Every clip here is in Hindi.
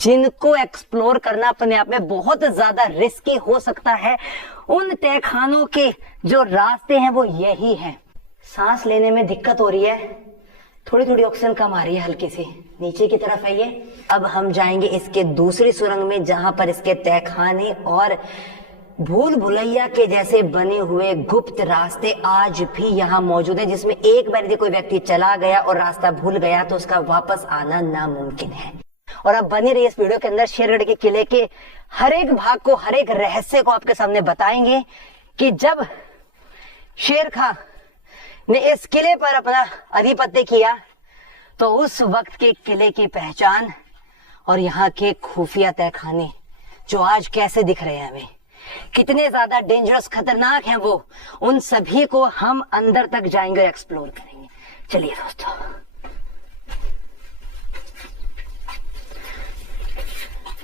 जिनको एक्सप्लोर करना अपने आप में बहुत ज्यादा रिस्की हो सकता है, उन तहखानों के जो रास्ते हैं वो यही हैं। सांस लेने में दिक्कत हो रही है, थोड़ी थोड़ी ऑक्सीजन कम आ रही है, हल्की सी नीचे की तरफ है ये। अब हम जाएंगे इसके दूसरी सुरंग में जहां पर इसके तहखाने और भूल भुलैया के जैसे बने हुए गुप्त रास्ते आज भी यहाँ मौजूद है, जिसमें एक बार यदि कोई व्यक्ति चला गया और रास्ता भूल गया तो उसका वापस आना नामुमकिन है। और अब बनी रही इस वीडियो के अंदर, शेरगढ़ के किले के हर एक भाग को, हर एक रहस्य को आपके सामने बताएंगे कि जब शेर खां ने इस किले पर अपना आधिपत्य किया तो उस वक्त के किले की पहचान और यहाँ के खुफिया तहखाने जो आज कैसे दिख रहे हैं हमें, कितने ज्यादा डेंजरस खतरनाक हैं वो, उन सभी को हम अंदर तक जाएंगे और एक्सप्लोर करेंगे। चलिए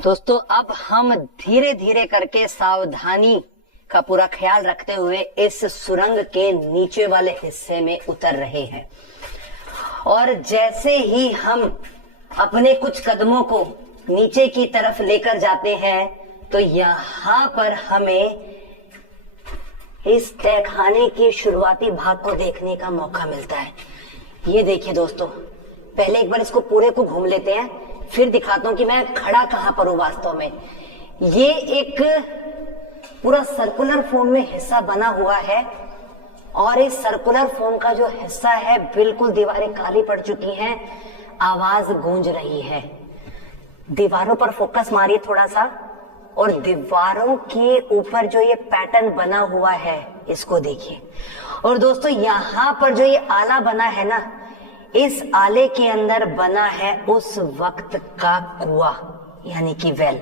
दोस्तों अब हम धीरे धीरे करके सावधानी का पूरा ख्याल रखते हुए इस सुरंग के नीचे वाले हिस्से में उतर रहे हैं। और जैसे ही हम अपने कुछ कदमों को नीचे की तरफ लेकर जाते हैं तो यहाँ पर हमें इस तहखाने के शुरुआती भाग को देखने का मौका मिलता है। ये देखिए दोस्तों, पहले एक बार इसको पूरे को घूम लेते हैं, फिर दिखाता हूं कि मैं खड़ा कहां पर हूं वास्तव में। ये एक पूरा सर्कुलर फॉर्म में हिस्सा बना हुआ है और इस सर्कुलर फॉर्म का जो हिस्सा है बिल्कुल दीवारें काली पड़ चुकी हैं, आवाज गूंज रही है। दीवारों पर फोकस मारिए थोड़ा सा, और दीवारों के ऊपर जो ये पैटर्न बना हुआ है इसको देखिए। और दोस्तों यहाँ पर जो ये आला बना है ना, इस आले के अंदर बना है उस वक्त का कुआं यानी कि वेल।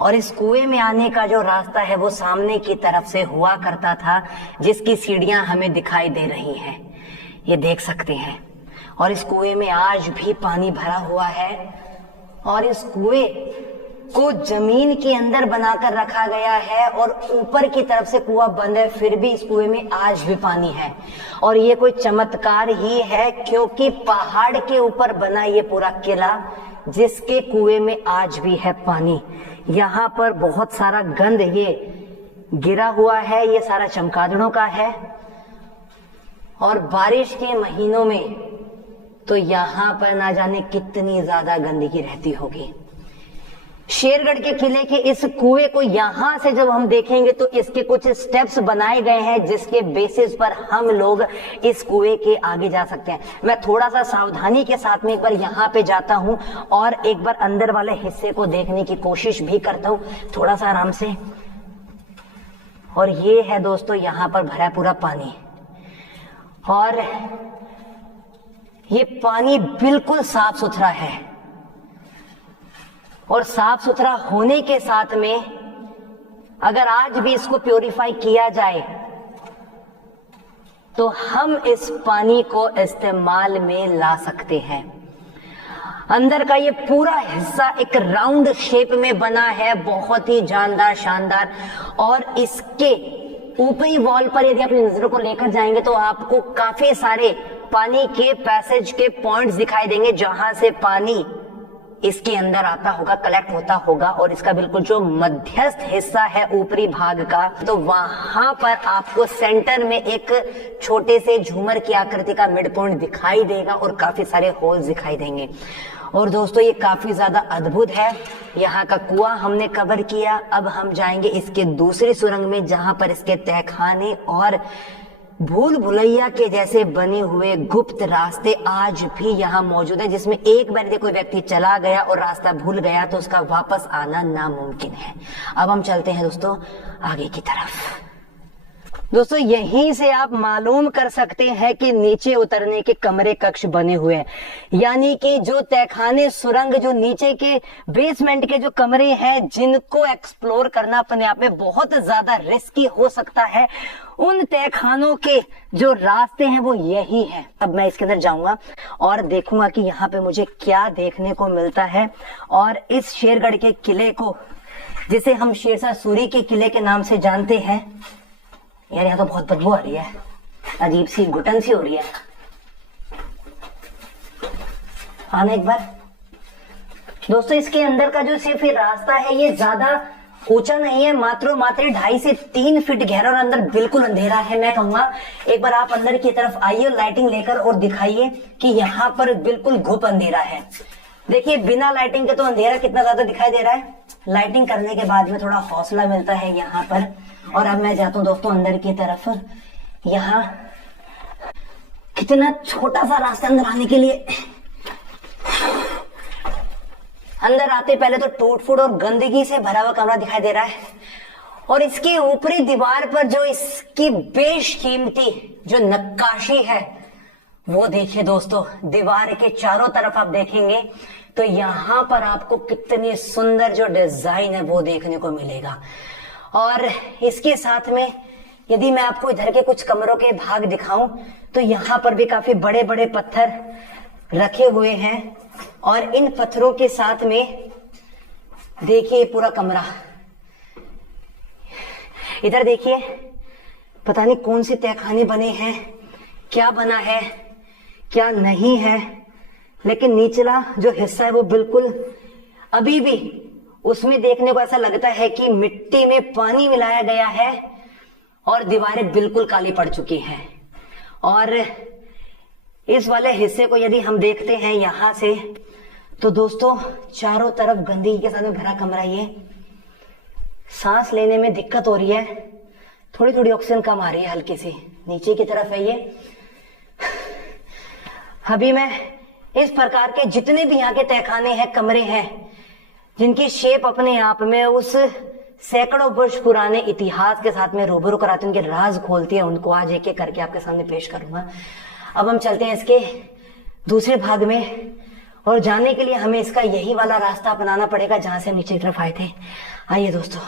और इस कुएं में आने का जो रास्ता है वो सामने की तरफ से हुआ करता था, जिसकी सीढ़ियां हमें दिखाई दे रही हैं, ये देख सकते हैं। और इस कुएं में आज भी पानी भरा हुआ है और इस कुएं को जमीन के अंदर बनाकर रखा गया है और ऊपर की तरफ से कुआं बंद है, फिर भी इस कुएं में आज भी पानी है। और ये कोई चमत्कार ही है क्योंकि पहाड़ के ऊपर बना ये पूरा किला, जिसके कुएं में आज भी है पानी। यहाँ पर बहुत सारा गंद ये गिरा हुआ है, ये सारा चमगादड़ों का है। और बारिश के महीनों में तो यहाँ पर ना जाने कितनी ज्यादा गंदगी रहती होगी। शेरगढ़ के किले के इस कुएं को यहां से जब हम देखेंगे तो इसके कुछ स्टेप्स बनाए गए हैं, जिसके बेसिस पर हम लोग इस कुएं के आगे जा सकते हैं। मैं थोड़ा सा सावधानी के साथ में एक बार यहाँ पे जाता हूं और एक बार अंदर वाले हिस्से को देखने की कोशिश भी करता हूं, थोड़ा सा आराम से। और ये है दोस्तों यहाँ पर भरा पूरा पानी, और ये पानी बिल्कुल साफ सुथरा है। और साफ सुथरा होने के साथ में अगर आज भी इसको प्योरीफाई किया जाए तो हम इस पानी को इस्तेमाल में ला सकते हैं। अंदर का ये पूरा हिस्सा एक राउंड शेप में बना है, बहुत ही जानदार शानदार। और इसके ऊपरी वॉल पर यदि अपनी नजरों को लेकर जाएंगे तो आपको काफी सारे पानी के पैसेज के पॉइंट्स दिखाई देंगे, जहां से पानी इसके अंदर आता होगा, कलेक्ट होता होगा। और इसका बिल्कुल जो मध्यस्थ हिस्सा है ऊपरी भाग का, तो वहां पर आपको सेंटर में एक छोटे से झूमर की आकृति का मिड पॉइंट दिखाई देगा और काफी सारे होल्स दिखाई देंगे। और दोस्तों ये काफी ज्यादा अद्भुत है। यहाँ का कुआं हमने कवर किया, अब हम जाएंगे इसके दूसरी सुरंग में जहां पर इसके तहखाने और भूल भुलैया के जैसे बने हुए गुप्त रास्ते आज भी यहाँ मौजूद है, जिसमें एक बार यदि कोई व्यक्ति चला गया और रास्ता भूल गया तो उसका वापस आना नामुमकिन है। अब हम चलते हैं दोस्तों आगे की तरफ। दोस्तों यहीं से आप मालूम कर सकते हैं कि नीचे उतरने के कमरे कक्ष बने हुए हैं, यानी कि जो तहखाने सुरंग, जो नीचे के बेसमेंट के जो कमरे हैं, जिनको एक्सप्लोर करना अपने आप में बहुत ज्यादा रिस्की हो सकता है, उन तहखानों के जो रास्ते हैं वो यही है। अब मैं इसके अंदर जाऊंगा और देखूंगा कि यहाँ पे मुझे क्या देखने को मिलता है। और इस शेरगढ़ के किले को, जिसे हम शेरशाह सूरी के किले के नाम से जानते हैं, यार यहाँ तो बहुत बदबू आ रही है, अजीब सी घुटन सी हो रही है। आना एक बार। दोस्तों इसके अंदर का जो सिर्फ ये रास्ता है ये ज्यादा ऊंचा नहीं है, मात्र 2.5 से 3 फीट गहरा और अंदर बिल्कुल अंधेरा है। मैं कहूंगा एक बार आप अंदर की तरफ आइए लाइटिंग लेकर और दिखाइए कि यहाँ पर बिल्कुल घुप अंधेरा है। देखिए बिना लाइटिंग के तो अंधेरा कितना ज्यादा दिखाई दे रहा है, लाइटिंग करने के बाद में थोड़ा हौसला मिलता है यहाँ पर। और अब मैं जाता हूँ दोस्तों अंदर की तरफ। यहाँ कितना छोटा सा रास्ता अंदर आने के लिए। अंदर आते पहले तो टूट फूट और गंदगी से भरा हुआ कमरा दिखाई दे रहा है, और इसकी ऊपरी दीवार पर जो इसकी बेशकीमती जो नक्काशी है वो देखिए दोस्तों। दीवार के चारों तरफ आप देखेंगे तो यहाँ पर आपको कितनी सुंदर जो डिजाइन है वो देखने को मिलेगा। और इसके साथ में यदि मैं आपको इधर के कुछ कमरों के भाग दिखाऊं तो यहाँ पर भी काफी बड़े बड़े पत्थर रखे हुए हैं, और इन पत्थरों के साथ में देखिए पूरा कमरा। इधर देखिए पता नहीं कौन सी तहखाने बने हैं, क्या बना है क्या नहीं है, लेकिन निचला जो हिस्सा है वो बिल्कुल अभी भी उसमें देखने को ऐसा लगता है कि मिट्टी में पानी मिलाया गया है, और दीवारें बिल्कुल काली पड़ चुकी हैं। और इस वाले हिस्से को यदि हम देखते हैं यहां से तो दोस्तों चारों तरफ गंदगी के साथ में भरा कमरा। ये सांस लेने में दिक्कत हो रही है, थोड़ी थोड़ी ऑक्सीजन कम आ रही है हल्की सी। नीचे की तरफ है ये। अभी मैं इस प्रकार के जितने भी यहाँ के तहखाने हैं कमरे हैं जिनकी शेप अपने आप में उस सैकड़ों वर्ष पुराने इतिहास के साथ में रूबरू कराती है, उनके राज खोलती है, उनको आज एक एक करके आपके सामने पेश करूंगा। अब हम चलते हैं इसके दूसरे भाग में, और जाने के लिए हमें इसका यही वाला रास्ता अपनाना पड़ेगा जहां से हम नीचे की तरफ आए थे। आइए दोस्तों।